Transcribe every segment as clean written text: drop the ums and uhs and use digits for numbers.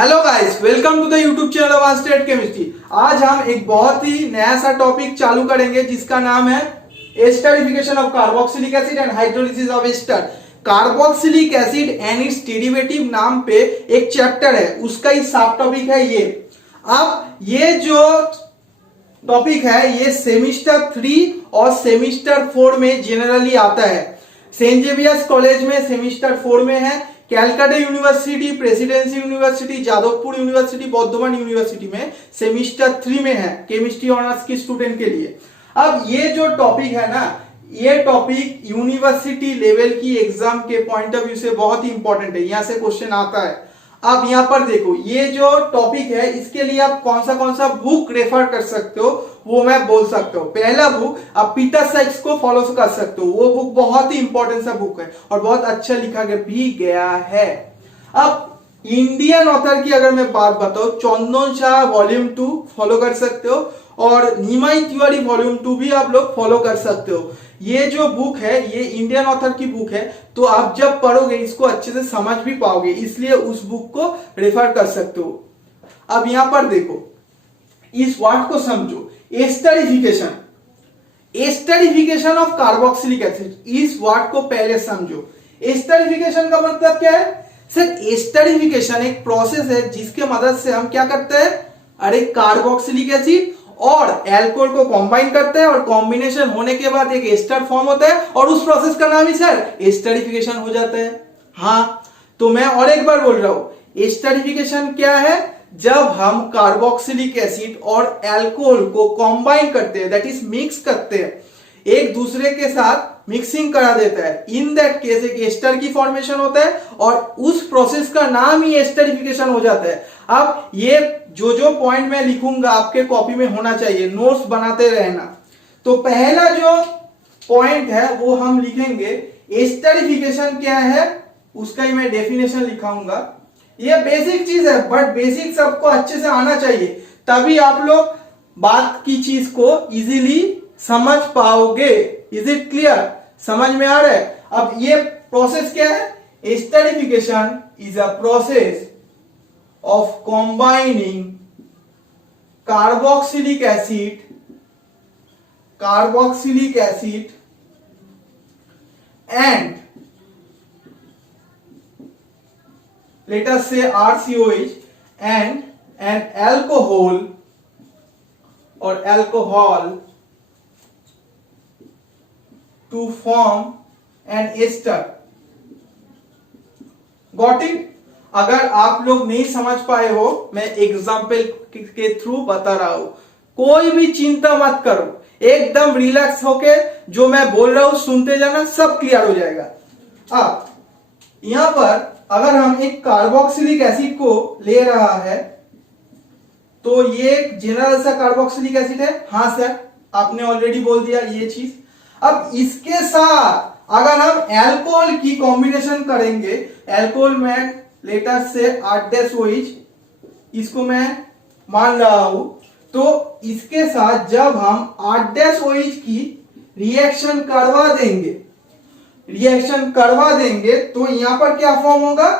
Hello guys, welcome to the YouTube channel of state chemistry. आज हम एक बहुत ही नया सा टॉपिक चालू करेंगे जिसका नाम है esterification of carboxylic acid and hydrolysis of ester. Carboxylic acid and its derivative नाम पे एक चैप्टर है, उसका ही सब टॉपिक है ये। अब ये जो टॉपिक है ये सेमिस्टर 3 और सेमिस्टर 4 में जनरली आता है। सेंट जेवियर्स कॉलेज में सेमिस्टर 4 में है, Calcutta university, Presidency university, Jadavpur university, Burdwan university में सेमिस्टर 3 में है केमिस्ट्री ऑनर्स की स्टूडेंट के लिए। अब ये जो टॉपिक है ना, ये टॉपिक यूनिवर्सिटी लेवल की एग्जाम के पॉइंट ऑफ व्यू से बहुत ही इंपॉर्टेंट है, यहां से क्वेश्चन आता है। अब यहां पर देखो, ये जो टॉपिक है इसके लिए आप कौन सा बुक रेफर कर सकते हो वो मैं बोल सकता हूँ। पहला बुक आप पीटर साइक्स को फॉलो कर सकते हो, वो बुक बहुत ही इंपॉर्टेंट सा बुक है और बहुत अच्छा लिखा भी गया है। अब इंडियन ऑथर की अगर मैं बात बताऊं, चंदन शाह वॉल्यूम 2 फॉलो कर सकते हो और निमाई तिवारी वॉल्यूम 2 भी आप लोग फॉलो कर सकते हो। ये जो बुक है ये इंडियन ऑथर की बुक है, तो आप जब पढ़ोगे इसको अच्छे से समझ भी पाओगे, इसलिए उस बुक को रेफर कर सकते हो। अब यहां पर देखो, इस वर्ड को समझो, esterification, esterification of carboxylic acid, इस वर्ड को पहले समझो। एस्टरिफिकेशन का मतलब क्या है? सर, एस्टरिफिकेशन एक प्रोसेस है जिसके मदद से हम क्या करते हैं, अरे कार्बोक्सिलिक एसिड और अल्कोहल को कंबाइन करते हैं और कॉम्बिनेशन होने के बाद एक एस्टर फॉर्म होता है और उस प्रोसेस का नाम ही सर एस्टरिफिकेशन हो जाता है। हाँ, तो मैं और एक बार बोल रहा हूं, एस्टरिफिकेशन क्या है? जब हम कार्बोक्सिलिक एसिड और अल्कोहल को कंबाइन करते हैं, दैट इज मिक्स करते हैं, एक दूसरे के साथ मिक्सिंग करा देता है, इन दैट केस एक एस्टर की फॉर्मेशन होता है और उस प्रोसेस का नाम ही एस्टरिफिकेशन हो जाता है। अब ये जो पॉइंट मैं लिखूंगा आपके कॉपी में होना चाहिए, नोट्स बनाते रहना। तो पहला जो पॉइंट है वो हम लिखेंगे, एस्टरिफिकेशन क्या है उसका ही मैं डेफिनेशन लिखाऊंगा। ये बेसिक चीज है, बट बेसिक सबको अच्छे से आना चाहिए, तभी आप लोग बात की चीज को इजीली समझ पाओगे। Is it clear? समझ में आ रहा है? अब ये प्रोसेस क्या है? Esterification is a process of combining carboxylic acid and let us say RCOH and an alcohol to form an ester. Got it? अगर आप लोग नहीं समझ पाए हो, मैं एग्जाम्पल के थ्रू बता रहा हूं, कोई भी चिंता मत करो, एकदम रिलैक्स होके जो मैं बोल रहा हूं सुनते जाना, सब क्लियर हो जाएगा। अब यहां पर अगर हम एक कार्बोक्सिलिक एसिड को ले रहा है, तो ये जनरल सा कार्बोक्सिलिक एसिड है। हाँ सर, आपने ऑलरेडी बोल दिया ये चीज। अब इसके साथ अगर हम अल्कोहल की कॉम्बिनेशन करेंगे, अल्कोहल में लेटर से 8-OH, इसको मैं मान रहा हूं, तो इसके साथ जब हम 8-OH की रिएक्शन करवा देंगे तो यहां पर क्या फॉर्म होगा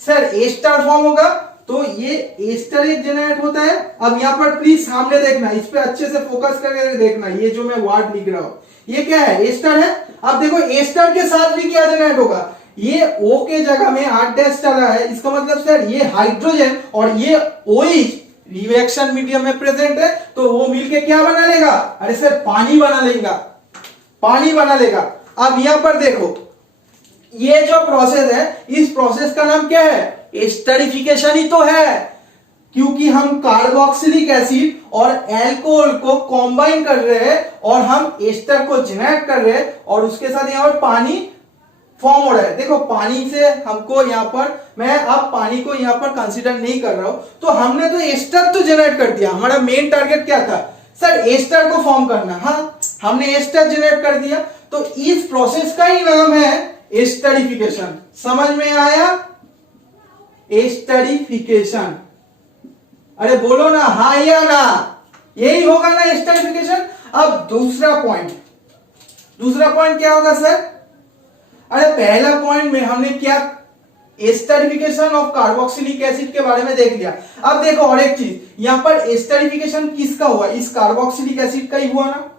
सर? एस्टर फॉर्म होगा। तो ये एस्टर एक जनरेट होता है। अब यहां पर प्लीज सामने देखना, इस पे अच्छे से फोकस करके देखना, ये जो मैं वर्ड लिख रहा हूं ये क्या है? एस्टर है। अब देखो, एस्टर के साथ भी क्या जनरेट होगा? ये O के जगह में 8 डाला है, इसका मतलब सर ये हाइड्रोजन और ये OH रिएक्शन मीडियम में प्रेजेंट है, तो वो मिलके क्या बना लेगा? अरे सर पानी बना लेगा। अब यहां पर देखो, ये जो प्रोसेस है, इस प्रोसेस का नाम क्या है? एस्टरिफिकेशन ही तो है, क्योंकि हम कार्बोक्सिलिक एसिड और अल्कोहल को कंबाइन कर रहे हैं और हम एस्टर को जनरेट कर रहे हैं और उसके साथ यहां पर पानी फॉर्म हो रहा है। देखो, पानी से हमको यहां पर, मैं अब पानी को यहां पर कंसीडर नहीं कर रहा हूं, तो हमने तो एस्टर तो जनरेट कर दिया। हमारा मेन टारगेट क्या था सर? एस्टर को फॉर्म करना। हाँ, हमने एस्टर जनरेट कर दिया, तो इस प्रोसेस का ही नाम है एस्टरिफिकेशन। समझ में आया? एस्टरिफिकेशन, अरे बोलो ना, हाँ या ना, यही होगा ना एस्टरिफिकेशन। अब दूसरा पॉइंट क्या होगा सर? अरे पहला पॉइंट में हमने क्या एस्टरिफिकेशन ऑफ कार्बोक्सिलिक एसिड के बारे में देख लिया। अब देखो और एक चीज, यहां पर एस्टरिफिकेशन किसका हुआ, इस कार्बोक्सिलिक एसिड का ही हुआ ना,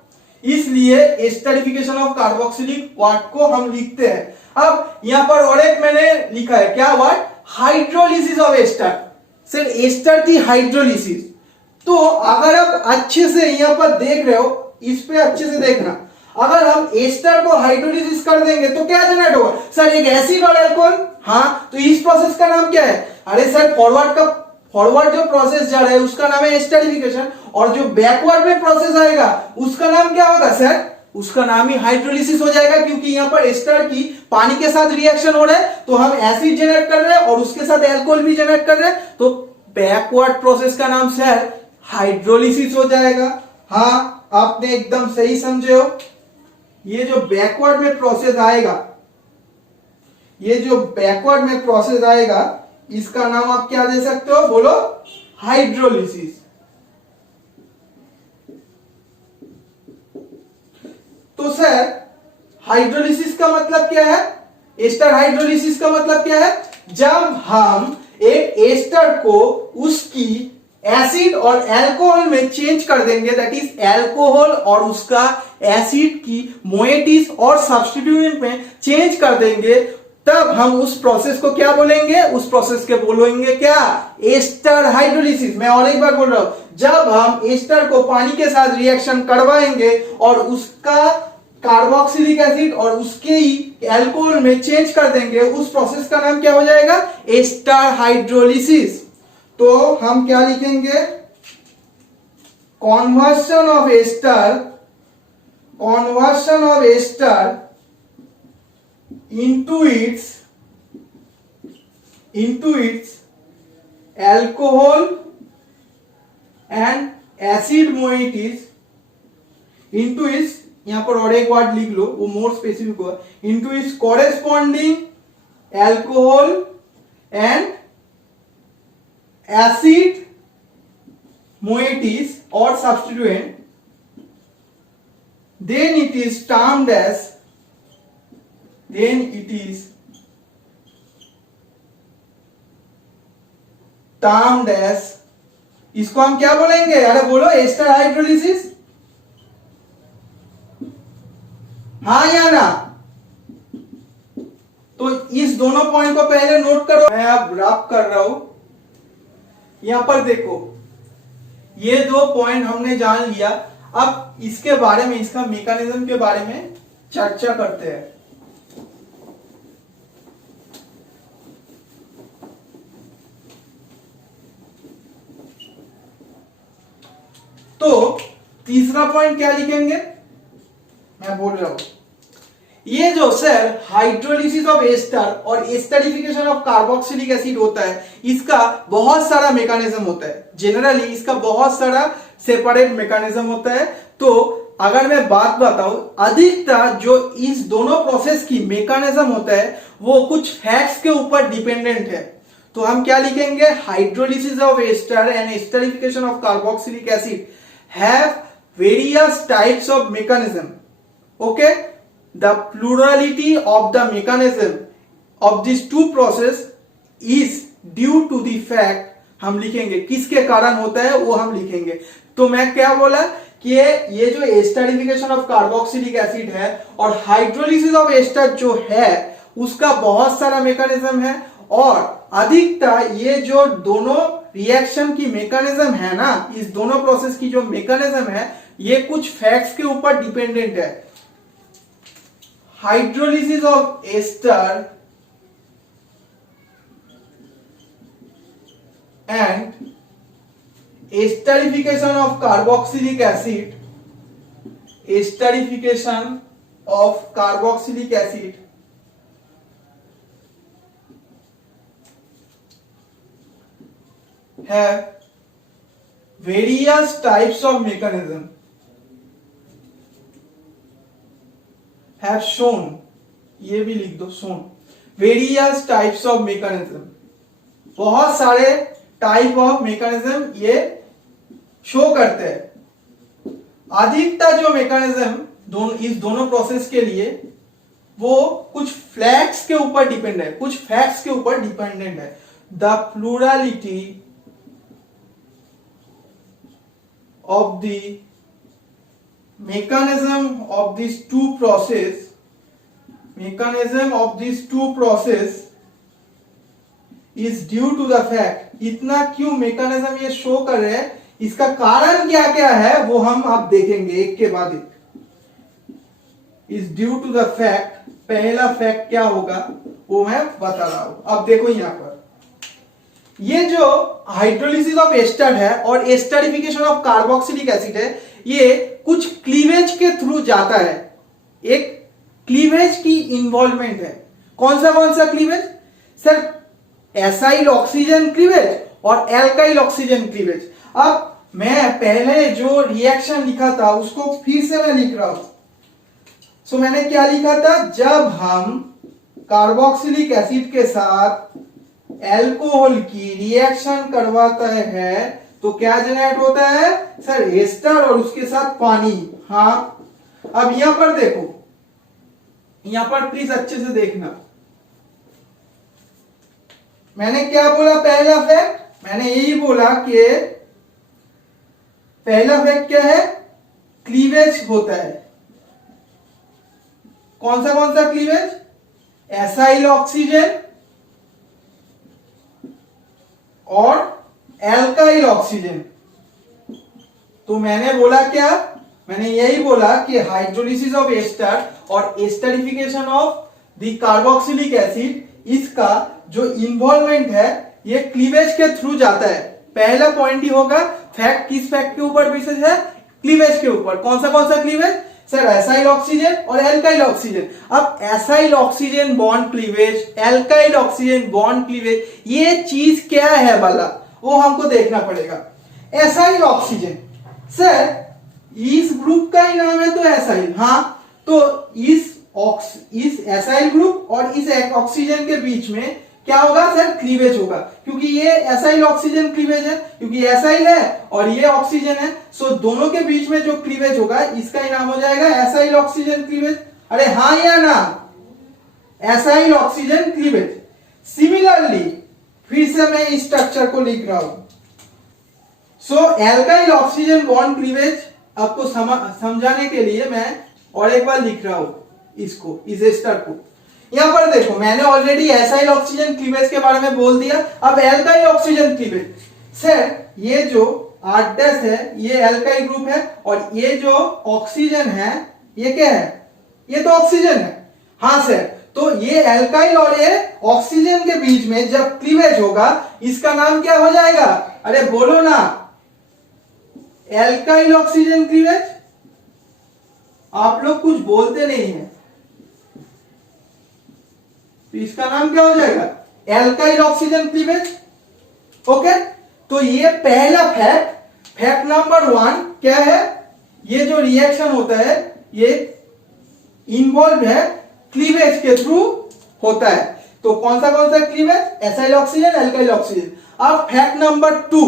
इसलिए एस्टरिफिकेशन ऑफ कार्बोक्सिलिक वर्ड को हम लिखते हैं। अब यहां पर और एक मैंने लिखा है, क्या वर्ड, हाइड्रोलिसिस ऑफ एस्टर, सिर्फ एस्टर की हाइड्रोलिसिस। तो अगर आप अच्छे से यहां पर देख रहे हो, इस पे अच्छे से देखना, अगर हम एस्टर को हाइड्रोलिसिस कर देंगे तो क्या जनरेट होगा सर, एक एसिड और एल्कोहल। हाँ, तो इस प्रोसेस का नाम क्या है, अरे सर फॉरवर्ड जो प्रोसेस जा रहा है उसका नाम है एस्टरिफिकेशन, और जो बैकवर्ड में प्रोसेस आएगा उसका नाम क्या होगा सर, उसका नाम ही हाइड्रोलिसिस हो जाएगा, क्योंकि यहां पर एस्टर की पानी के साथ रिएक्शन हो रहा है, तो हम एसिड जनरेट कर रहे हैं और उसके साथ एल्कोहल भी जनरेट कर रहे हैं, तो बैकवर्ड प्रोसेस का नाम सर हाइड्रोलिसिस हो जाएगा। हाँ, आपने एकदम सही समझे हो। ये जो बैकवर्ड में प्रोसेस आएगा, ये जो बैकवर्ड में प्रोसेस आएगा, इसका नाम आप क्या दे सकते हो, बोलो, हाइड्रोलिसिस। तो सर हाइड्रोलिसिस का मतलब क्या है, एस्टर हाइड्रोलिसिस का मतलब क्या है, जब हम एक एस्टर को उसकी एसिड और अल्कोहल में चेंज कर देंगे, दैट इज अल्कोहल और उसका एसिड की मोएटिस और सब्स्टिट्यूएंट में चेंज कर देंगे, तब हम उस प्रोसेस को क्या बोलेंगे, उस प्रोसेस के बोलेंगे क्या, एस्टर हाइड्रोलिसिस। मैं और एक बार बोल रहा हूं, जब हम एस्टर को पानी के साथ रिएक्शन करवाएंगे और उसका कार्बोक्सिलिक एसिड और उसके ही अल्कोहल में चेंज कर देंगे, उस प्रोसेस का नाम क्या हो जाएगा, एस्टर हाइड्रोलिसिस। तो हम क्या लिखेंगे, conversion of ester into its alcohol and acid moieties into its, यहां पर और एक वर्ड लिख लो, वो मोर स्पेसिफिक होगा, into its corresponding alcohol and acid moieties or substituent, then it is termed as इसको हम क्या बोलेंगे, अरे बोलो, एस्टर हाइड्रोलिसिस। हाँ या ना, तो इस दोनों पॉइंट को पहले नोट करो, मैं अब रैप कर रहा हूं। यहां पर देखो, ये दो पॉइंट हमने जान लिया, अब इसके बारे में, इसका मैकेनिज्म के बारे में चर्चा करते हैं। तो तीसरा पॉइंट क्या लिखेंगे, मैं बोल रहा हूं, ये जो सर हाइड्रोलिसिस ऑफ एस्टर और एस्टरिफिकेशन ऑफ कार्बोक्सिलिक एसिड होता है, इसका बहुत सारा मैकेनिज्म होता है। जनरली इसका बहुत सारा सेपरेट मैकेनिज्म होता है। तो अगर मैं बात बताऊं, अधिकतर जो इस दोनों प्रोसेस की मैकेनिज्म होता है वो कुछ फैक्ट्स के ऊपर डिपेंडेंट है। तो हम क्या लिखेंगे, hydrolysis of ester and esterification of carboxylic acid have various types of mechanism. Okay, the plurality of the mechanism of these two process is due to the fact, हम लिखेंगे किसके कारण होता है वो हम लिखेंगे। तो मैं क्या बोला कि ये जो एस्टरिफिकेशन ऑफ कार्बोक्सिलिक एसिड है और हाइड्रोलिसिस ऑफ एस्टर जो है उसका बहुत सारा मैकेनिज्म है, और अधिकतर ये जो दोनों रिएक्शन की मैकेनिज्म है ना, इस दोनों प्रोसेस की जो मैकेनिज्म है ये कुछ फैक्ट्स के ऊपर डिपेंडेंट है। Hydrolysis of ester and esterification of carboxylic acid, esterification of carboxylic acid have various types of mechanism, have shown, ये भी लिख दो, shown various types of mechanism, बहुत सारे टाइप ऑफ मैकेनिज्म ये शो करते हैं। अधिकतर जो मैकेनिज्म इस दोनों प्रोसेस के लिए वो कुछ फैक्ट्स के ऊपर डिपेंड है, कुछ फैक्ट्स के ऊपर डिपेंडेंट है। The plurality of the mechanism of these two process is due to the fact, इतना क्यों मैकेनिज्म ये शो कर रहे हैं, इसका कारण क्या क्या है वो हम आप देखेंगे एक के बाद एक। is due to the fact, पहला फैक्ट क्या होगा वो मैं बता रहा हूं। अब देखो यहां पर ये जो हाइड्रोलिसिस ऑफ एस्टर है और एस्टरिफिकेशन ऑफ कार्बोक्सिलिक एसिड है, ये कुछ क्लीवेज के थ्रू जाता है। एक क्लीवेज की इन्वॉल्वमेंट है। कौन सा cleavage sir? Acyl oxygen cleavage और एल्काइल ऑक्सीजन क्लीवेज। अब मैं पहले जो रिएक्शन लिखा था उसको फिर से मैं लिख रहा हूं। सो मैंने क्या लिखा था? जब हम कार्बोक्सिलिक एसिड के साथ एल्कोहल की रिएक्शन करवाता है तो क्या जनरेट होता है सर? एस्टर और उसके साथ पानी। हाँ, अब यहां पर देखो, यहां पर प्लीज अच्छे से देखना। मैंने क्या बोला पहला फैक्ट? मैंने यही बोला कि पहला फैक्ट क्या है? क्लीवेज होता है। कौन सा क्लीवेज? एसाइल ऑक्सीजन और एल्काइल ऑक्सीजन। तो मैंने बोला क्या? मैंने यही बोला कि हाइड्रोलिसिस ऑफ एस्टर और esterification of the carboxylic acid, इसका जो इन्वॉल्वमेंट है ये क्लीवेज के थ्रू जाता है। पहला पॉइंट ही होगा। फैक्ट किस फैक्ट के ऊपर बेसिस है? क्लीवेज के ऊपर। कौन सा क्लीवेज सर? एसाइल ऑक्सीजन और एल्काइल ऑक्सीजन। अब acyl oxygen bond cleavage, alkyl oxygen bond cleavage, ये चीज क्या है वाला वो हमको देखना पड़ेगा। एसाइल ऑक्सीजन सर इस ग्रुप का ही नाम है तो एसाइल। हाँ, तो इस एसाइल ग्रुप और इस ऑक्सीजन के बीच में क्या होगा सर? क्लीवेज होगा, क्योंकि ये एसाइल ऑक्सीजन क्लीवेज है, क्योंकि एसाइल है और ये ऑक्सीजन है। सो दोनों के बीच में जो क्लीवेज होगा इसका ही नाम हो जाएगा एसाइल ऑक्सीजन क्लीवेज। अरे हाँ या ना? Acyl oxygen cleavage. सिमिलरली फिर से मैं इस स्ट्रक्चर को लिख रहा हूं। सो एल्काइल ऑक्सीजन बॉन्ड क्लीवेज आपको समझाने के लिए मैं और एक बार लिख रहा हूं इसको, इस एस्टर को। यहां पर देखो, मैंने ऑलरेडी एसाइल ऑक्सीजन क्लीवेज के बारे में बोल दिया। अब एल्काइल ऑक्सीजन क्लीवेज सर, ये जो 8' है ये एल्काइल ग्रुप है और ये जो ऑक्सीजन है ये क्या है? ये तो ऑक्सीजन है। हाँ सर, तो ये एल्काइल और ये ऑक्सीजन के बीच में जब क्लीवेज होगा इसका नाम क्या हो जाएगा? अरे बोलो ना, एल्काइल ऑक्सीजन क्लीवेज। आप लोग कुछ बोलते नहीं है, तो इसका नाम क्या हो जाएगा? Alkyl oxygen cleavage. ओके, तो ये पहला फैक्ट नंबर 1 क्या है? ये जो रिएक्शन होता है ये इन्वॉल्व है क्लीवेज के थ्रू होता है। तो कौन सा cleavage? Acyl oxygen, alkyl oxygen. अब फैक्ट नंबर 2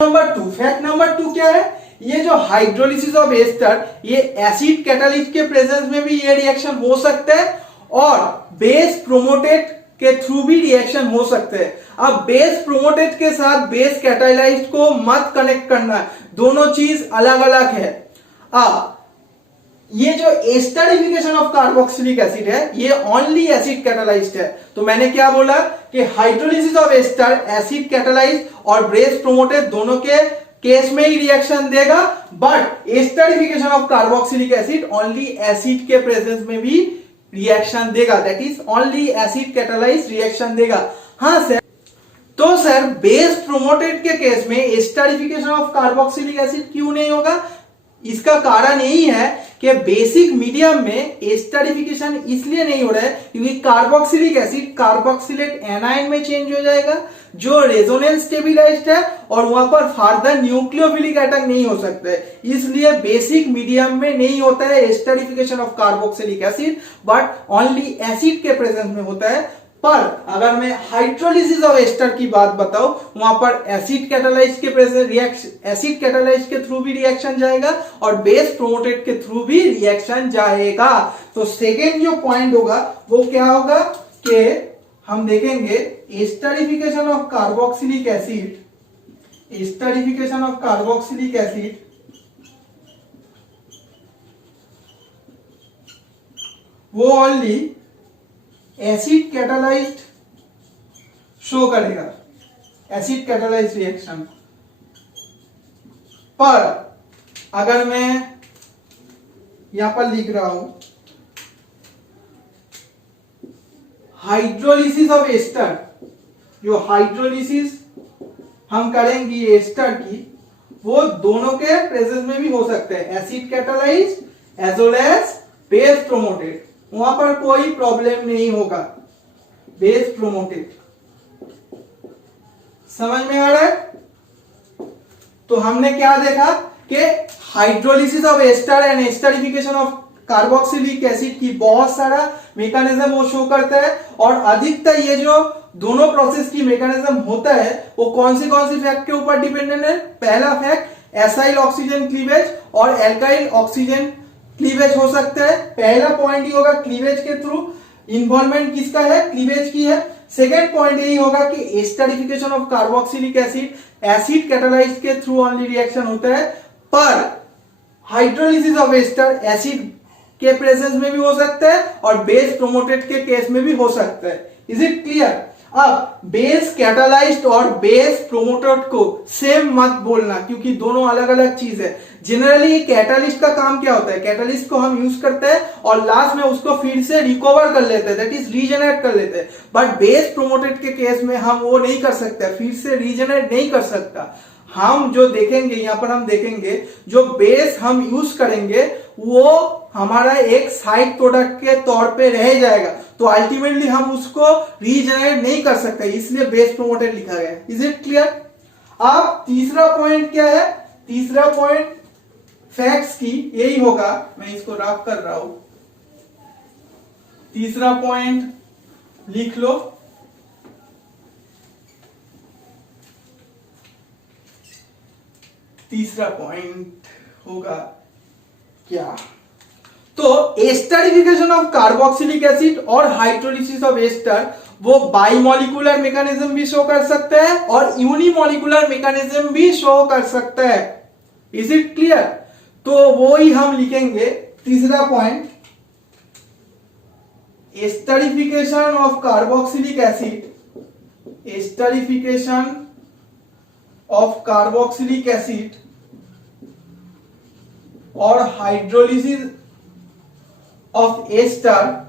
फैक्ट नंबर 2 क्या है? ये जो हाइड्रोलिसिस ऑफ एस्टर, ये एसिड कैटालिस्ट के प्रेजेंस में भी ये रिएक्शन हो सकता है और बेस प्रोमोटेड के थ्रू भी रिएक्शन हो सकते हैं। अब बेस प्रोमोटेड के साथ बेस कैटालाइज्ड को मत कनेक्ट करना, दोनों चीज अलग अलग है। अब ये जो एस्टरिफिकेशन ऑफ कार्बोक्सिलिक एसिड है ये ओनली एसिड कैटालाइज्ड है। तो मैंने क्या बोला कि hydrolysis of ester acid catalysed और बेस प्रोमोटेड दोनों के केस में ही रिएक्शन देगा, but esterification of carboxylic acid only acid के प्रेजेंस में भी रिएक्शन देगा। That is only acid catalysed reaction देगा। हाँ सर, तो सर बेस प्रोमोटेड के केस में एस्टरिफिकेशन ऑफ कार्बोक्सिलिक एसिड क्यों नहीं होगा? इसका कारण यही है कि बेसिक मीडियम में एस्टरिफिकेशन इसलिए नहीं हो रहा है क्योंकि कार्बोक्सिलिक एसिड कार्बोक्सिलेट एनाइन में चेंज हो जाएगा जो रेजोनेंस स्टेबिलाइज्ड है और वहां पर फर्दर न्यूक्लियोफिलिक अटैक नहीं हो सकता है। इसलिए बेसिक मीडियम में नहीं होता है esterification of carboxylic acid, but only acid के प्रेजेंस में होता है। पर अगर मैं हाइड्रोलिसिस ऑफ एस्टर की बात बताऊं, वहां पर एसिड कैटालाइज के एसिड कैटालाइज के थ्रू भी रिएक्शन जाएगा और बेस प्रोमोटेड के थ्रू भी रिएक्शन जाएगा। तो सेकेंड जो पॉइंट होगा वो क्या होगा कि हम देखेंगे एस्टरिफिकेशन ऑफ कार्बोक्सिलिक एसिड वो ओनली एसिड कैटालाइज्ड शो करेगा, एसिड कैटालाइज्ड रिएक्शन। पर अगर मैं यहां पर लिख रहा हूं हाइड्रोलिसिस ऑफ एस्टर, जो हाइड्रोलिसिस हम करेंगे एस्टर की, वो दोनों के प्रेजेंस में भी हो सकते हैं, acid catalysed as well as base promoted, वहां पर कोई प्रॉब्लम नहीं होगा। बेस प्रोमोटेड समझ में आ रहा है? तो हमने क्या देखा कि hydrolysis of ester and esterification of carboxylic acid की बहुत सारा मैकेनिज्म वो शो करता है, और अधिकतर ये जो दोनों प्रोसेस की मैकेनिज्म होता है वो कौन सी फैक्ट के ऊपर डिपेंडेंट है। पहला फैक्ट एसाइल ऑक्सीजन क्लीवेज और एल्काइल ऑक्सीजन क्लीवेज हो सकता है। पहला पॉइंट ही होगा क्लीवेज के थ्रू इन्वॉल्वमेंट किसका है, क्लीवेज की है। सेकेंड पॉइंट यही होगा कि esterification of carboxylic acid catalyse के थ्रू ओनली रिएक्शन होता है, पर हाइड्रोलिसिस ऑफ एस्टर एसिड के प्रेजेंस में भी हो सकता है और बेस प्रोमोटेड के केस में भी हो सकता है। Is it clear? अब बेस कैटालाइज्ड और बेस प्रोमोटेड को सेम मत बोलना, क्योंकि दोनों अलग अलग चीज है। जनरली कैटालिस्ट का काम क्या होता है, कैटालिस्ट को हम यूज करते हैं और लास्ट में उसको फिर से रिकवर कर लेते हैं, दैट इज रीजनरेट कर लेते हैं। बट बेस प्रोमोटेड के केस में हम वो नहीं कर सकते, फिर से रीजनरेट नहीं कर सकता। हम जो देखेंगे यहां पर, हम देखेंगे जो बेस हम यूज करेंगे वो हमारा एक साइड प्रोडक्ट के तौर पे रह जाएगा, तो अल्टीमेटली हम उसको रीजनरेट नहीं कर सकते, इसलिए बेस प्रोमोटेड लिखा गया है। Is it clear? अब तीसरा पॉइंट क्या है, तीसरा पॉइंट फैक्ट्स की यही होगा, मैं इसको रफ कर रहा हूं। तीसरा पॉइंट लिख लो, तीसरा पॉइंट होगा क्या, तो एस्टरिफिकेशन ऑफ कार्बोक्सिलिक एसिड और हाइड्रोलिसिस ऑफ एस्टर वो बाइमोलिकुलर मैकेनिज्म भी शो कर सकता है और यूनिमोलिकुलर मैकेनिज्म भी शो कर सकता है। Is it clear? तो वो ही हम लिखेंगे तीसरा point, esterification of carboxylic acid, esterification of carboxylic acid और हाइड्रोलिसिस ऑफ एस्टर,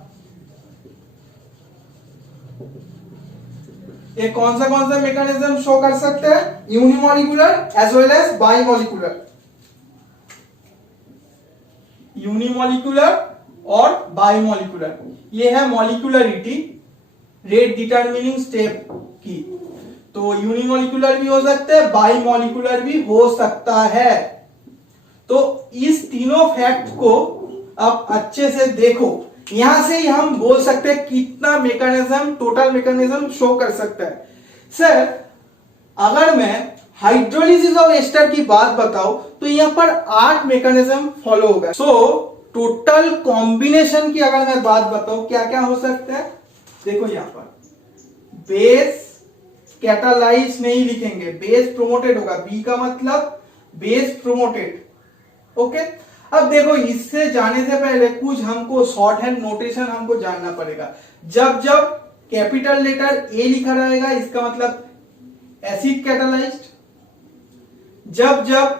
ये कौन सा मैकेनिज्म शो कर सकते हैं, unimolecular as well as bimolecular, unimolecular और बाइमोलिकुलर। ये है मॉलिक्यूलरिटी रेट डिटरमिनिंग स्टेप की। तो यूनिमोलिकुलर भी हो सकते हैं, बाइमोलिकुलर भी हो सकता है। तो इस तीनों फैक्ट को आप अच्छे से देखो, यहां से ही हम बोल सकते हैं कितना मैकेनिज्म, टोटल मैकेनिज्म शो कर सकता है। सर अगर मैं हाइड्रोलिसिस ऑफ एस्टर की बात बताऊं तो यहां पर 8 मैकेनिज्म फॉलो होगा। सो टोटल कॉम्बिनेशन की अगर मैं बात बताऊं क्या क्या हो सकता है, देखो यहां पर बेस कैटालाइज नहीं लिखेंगे, बेस प्रोमोटेड होगा, बी का मतलब बेस प्रोमोटेड। ओके, अब देखो इससे जाने से पहले कुछ हमको शॉर्ट हैंड नोटेशन हमको जानना पड़ेगा। जब जब कैपिटल लेटर ए लिखा रहेगा इसका मतलब एसिड कैटालाइज्ड, जब जब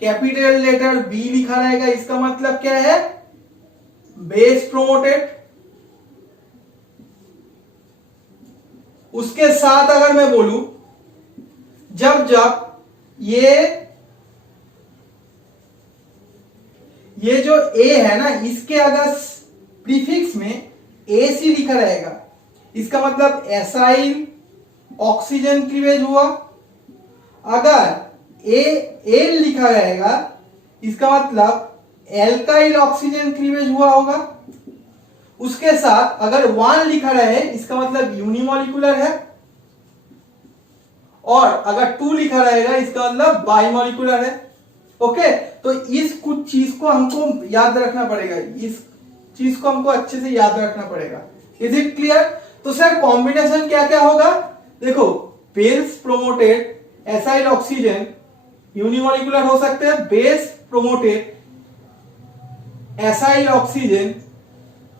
कैपिटल लेटर बी लिखा रहेगा इसका मतलब क्या है, बेस प्रोमोटेड। उसके साथ अगर मैं बोलूं जब जब ये जो ए है ना, इसके अगर प्रीफिक्स में एसी लिखा रहेगा इसका मतलब एसाइल ऑक्सीजन क्लीवेज हुआ। अगर एल लिखा रहेगा इसका मतलब एल्काइल ऑक्सीजन क्लीवेज हुआ होगा। उसके साथ अगर 1 लिखा रहे इसका मतलब यूनिमॉलिक्यूलर है, और अगर 2 लिखा रहेगा इसका मतलब बाइमॉलिक्यूलर है। ओके, तो इस कुछ चीज को हमको याद रखना पड़ेगा, इस चीज को हमको अच्छे से याद रखना पड़ेगा। Is it clear? तो सर कॉम्बिनेशन क्या क्या होगा? देखो, base promoted acyl oxygen unimolecular हो सकते हैं, बेस प्रोमोटेड एसाइल ऑक्सीजन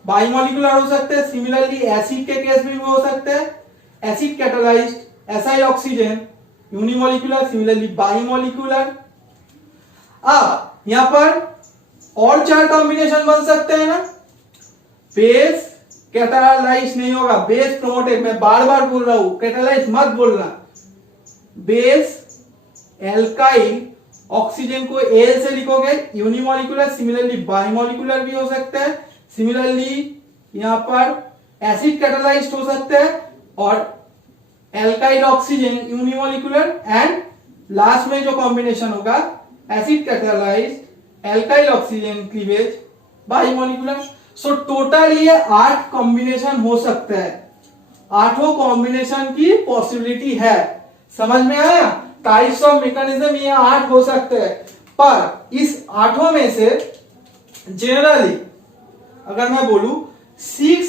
बाइमॉलिक्यूलर हो सकते हैं। सिमिलरली एसिड के केस में भी हो सकते हैं, acid catalysed acyl oxygen unimolecular, similarly bimolecular. अब यहां पर और 4 कॉम्बिनेशन बन सकते हैं ना। बेस कैटालाइज नहीं होगा, बेस प्रोमोटेड, मैं बार बार बोल रहा हूं, कैटालाइज मत बोलना। बेस एल्काइल ऑक्सीजन को एल से लिखोगे, यूनिमॉलिक्यूलर, सिमिलरली बाइमॉलिक्यूलर भी हो सकता है। सिमिलरली यहां पर एसिड कैटालाइज्ड हो सकते हैं और alkyl oxygen unimolecular, and last में जो कॉम्बिनेशन होगा acid catalysed alkyl oxygen cleavage bimolecular. So total ये 8 कॉम्बिनेशन हो सकते हैं, 8 कॉम्बिनेशन की पॉसिबिलिटी है। समझ में आया? टाइप्स ऑफ मैकेनिज्म ये 8 हो सकते हैं, पर इस 8 में से जनरली अगर मैं बोलूं 6,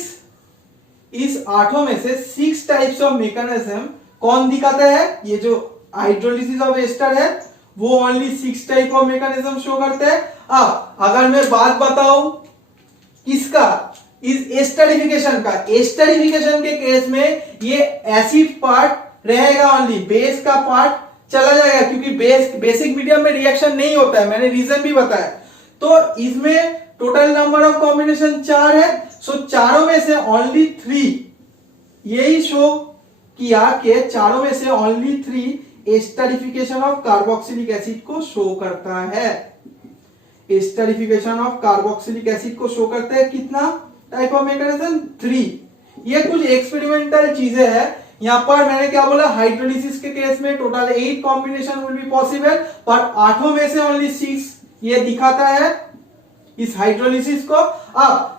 इस 8 में से 6 टाइप्स ऑफ मैकेनिज्म कौन दिखाता है? ये जो हाइड्रोलिसिस ऑफ एस्टर है वो only 6 type of mechanism show करते हैं। अब अगर मैं बात बताऊं इसका, इस एस्टरिफिकेशन का, एस्टरिफिकेशन के केस में ये एसिड पार्ट रहेगा ओनली, बेस का पार्ट चला जाएगा, क्योंकि बेसिक मीडियम में रिएक्शन नहीं होता है, मैंने रीजन भी बताया। तो इसमें टोटल नंबर ऑफ कॉम्बिनेशन 4 है। सो चारों में से ओनली 3 यही शो किया कि चारों में से only 3 esterification of carboxylic acid को शो करता है। एस्टरिफिकेशन ऑफ कार्बोक्सिलिक एसिड को शो करते हैं कितना टाइप ऑफ मैकेनिज्म? 3। ये कुछ एक्सपेरिमेंटल चीजें हैं। यहां पर मैंने क्या बोला, हाइड्रोलिसिस के केस में total 8 combination will be possible, पर 8 में से ओनली 6 ये दिखाता है इस हाइड्रोलिसिस को। अब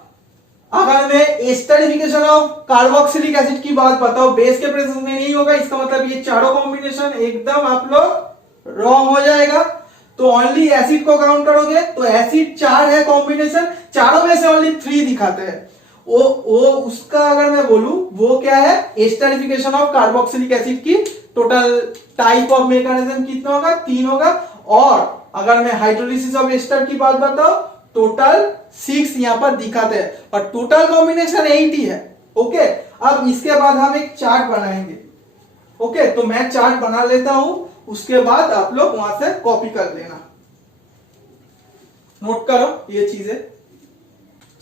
अगर मैं एस्टरिफिकेशन ऑफ कार्बोक्सिलिक एसिड की बात बताऊं, बेस के प्रेजेंस में नहीं होगा, इसका मतलब ये चारों कॉम्बिनेशन एकदम आप लोग रॉन्ग हो जाएगा। तो ओनली एसिड को काउंट करोगे तो एसिड 4 है कॉम्बिनेशन, चारों में से ओनली 3 दिखाते हैं। वो उसका अगर मैं बोलूं वो क्या है, एस्टरिफिकेशन ऑफ कार्बोक्सिलिक एसिड की टोटल टाइप ऑफ मैकेनिज्म कितना होगा? 3 होगा। और अगर मैं हाइड्रोलिसिस ऑफ एस्टर की बात बताऊं टोटल 6 यहां पर दिखाते हैं, और टोटल कॉम्बिनेशन 8 ही है। ओके, अब इसके बाद हम एक चार्ट बनाएंगे। ओके, तो मैं चार्ट बना लेता हूं, उसके बाद आप लोग वहां से कॉपी कर लेना, नोट करो ये चीजें।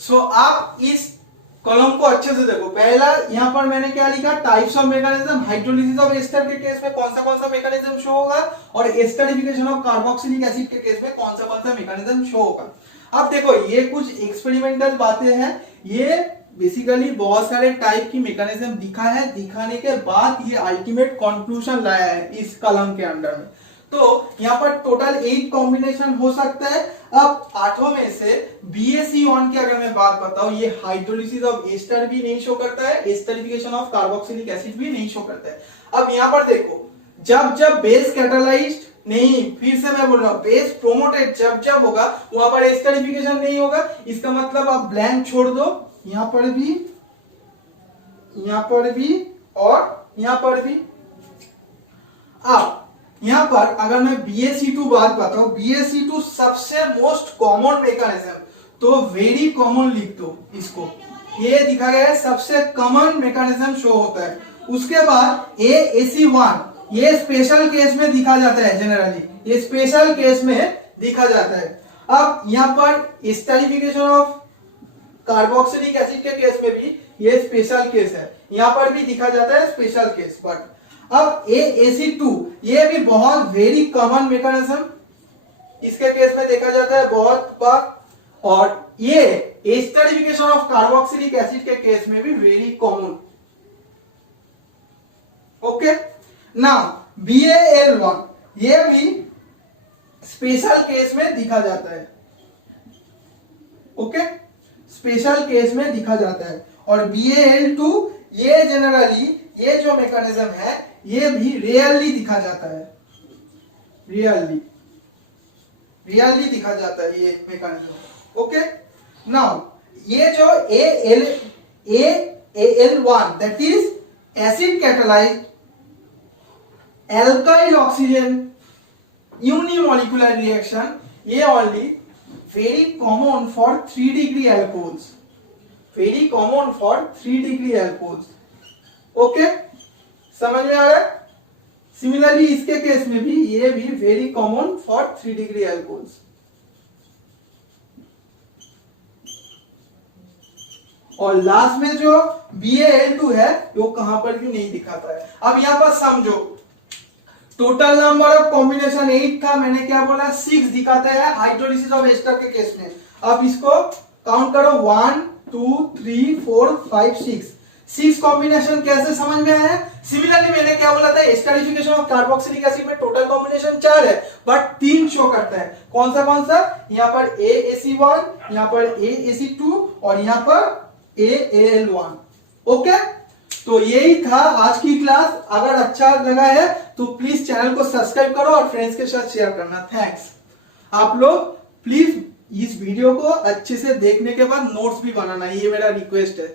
सो आप इस कॉलम को अच्छे से देखो। पहला यहां पर मैंने क्या लिखा, types of mechanism, hydrolysis of ester के केस में कौन सा मैकेनिज्म शो होगा, और एस्टरिफिकेशन ऑफ कार्बोक्सिलिक एसिड के केस में कौन सा मैकेनिज्म शो होगा। अब देखो, ये कुछ एक्सपेरिमेंटल बातें हैं, ये बेसिकली बहुत सारे टाइप की मैकेनिज्म दिखा है, दिखाने के बाद ये अल्टीमेट कंक्लूजन लाया है इस कॉलम के अंदर में। तो यहाँ पर टोटल 8 कॉम्बिनेशन हो सकता है। अब 8 में से BaC1 की अगर मैं बात बताऊं, ये हाइड्रोलिसिस ऑफ एस्टर भी नहीं शो करता है, एस्टरिफिकेशन ऑफ कार्बोक्सिलिक एसिड भी नहीं शो करता है। अब यहाँ पर देखो, जब बेस कैटालाइज्ड नहीं, फिर से मैं बोल रहा हूं, बेस प्रोमोटेड जब होगा वहां पर एस्टरिफिकेशन नहीं होगा। इसका मतलब आप ब्लैंक छोड़ दो, यहां पर भी और यहां पर भी। अब यहां पर अगर मैं BaC2 बात बताऊं, BaC2 सबसे मोस्ट कॉमन मैकेनिज्म, तो वेरी कॉमन लिख दो इसको, ये दिखा गया है सबसे कॉमन मैकेनिज्म शो होता है। उसके बाद AaC1 ये स्पेशल केस में दिखा जाता है, जनरली ये स्पेशल केस में दिखा जाता है। अब यहां पर एस्टरिफिकेशन ऑफ कार्बोक्सिलिक एसिड के केस में भी ये स्पेशल केस है, यहां पर भी दिखा जाता है स्पेशल केस पर। अब AaC2 ये भी बहुत वेरी कॉमन मैकेनिज्म, इसके केस में देखा जाता है बहुत बार, और ये एस्टरिफिकेशन ऑफ कार्बोक्सिलिक एसिड के केस में भी very common. Okay, now BaL1 ये भी स्पेशल केस में दिखा जाता है। ओके, स्पेशल केस में दिखा जाता है। और BaL2 ये जनरली ये जो मैकेनिज्म है ये भी रेयरली दिखा जाता है, रेयरली दिखा जाता है ये मैकेनिज्म। ओके, नाउ ये जो AL1 that is acid catalysed alkyl oxygen unimolecular reaction, ये only very common for 3-degree alcohols, very common for 3-degree alcohols। Okay, समझ में आ रहा है? सिमिलरली इसके केस में भी ये भी very common for 3-degree alcohols। और लास्ट में जो BaL2 है वो कहां पर भी नहीं दिखाता है। अब यहां पर समझो, टोटल नंबर ऑफ कॉम्बिनेशन 8 था, मैंने क्या बोला 6 दिखाता है हाइड्रोलिसिस ऑफ एस्टर के केस में। अब इसको काउंट करो 1 2 3 4 5 6 कॉम्बिनेशन कैसे समझ में आया? सिमिलरली मैंने क्या बोला था, एस्टरिफिकेशन ऑफ कार्बोक्सिलिक एसिड में टोटल कॉम्बिनेशन 4 है बट 3 शो करता है। कौन सा? यहाँ पर AAC1, यहाँ पर AAC2 और यहाँ पर AAL1। ओके, तो यही था आज की क्लास। अगर अच्छा लगा है तो प्लीज चैनल को सब्सक्राइब करो और फ्रेंड्स के साथ शेयर करना। थैंक्स। आप लोग प्लीज इस वीडियो को अच्छे से देखने के बाद नोट्स भी बनाना, ये मेरा रिक्वेस्ट है।